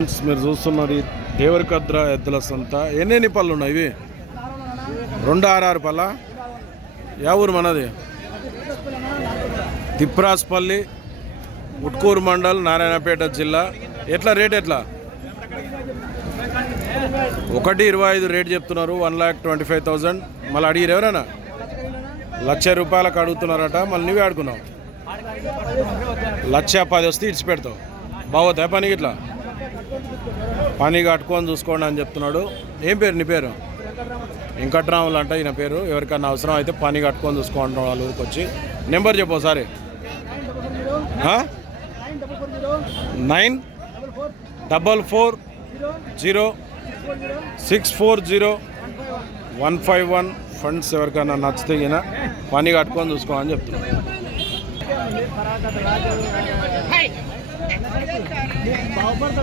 Friends మీరు చూస్తున్నారు ఈ దేవరికద్ర ఎద్దుల సంత. ఎన్నెన్ని పళ్ళు ఉన్నాయి ఇవి? రెండు ఆరు పళ్ళ? యా ఊరు మనది? తిప్రాస్పల్లి ఉట్కూరు మండల్ నారాయణపేట జిల్లా. ఎట్లా రేట్ ఎట్లా? ఒకటి ఇరవై ఐదు రేట్ చెప్తున్నారు one lakh twenty five thousand. మళ్ళీ అడిగిరు ఎవరైనా? లక్ష రూపాయలకు అడుగుతున్నారట మళ్ళీ నువ్వే ఆడుకున్నావు లక్ష పది వస్తే ఇడిచిపెడతావు. బాగోతాయి పనికి ఇట్లా? పని కట్టుకొని చూసుకోండి అని చెప్తున్నాడు. ఏం పేరు నీ పేరు? వెంకట్రాములు అంట ఈయన పేరు. ఎవరికైనా అవసరం అయితే పని కట్టుకొని చూసుకోండి వాళ్ళ ఊరికి వచ్చి. నెంబర్ చెప్పు ఒకసారి. Nine double four zero six four zero one five one funds ఎవరికైనా నచ్చితే ఈయన పని కట్టుకొని చూసుకోమని చెప్తున్నాను బాగుపడతా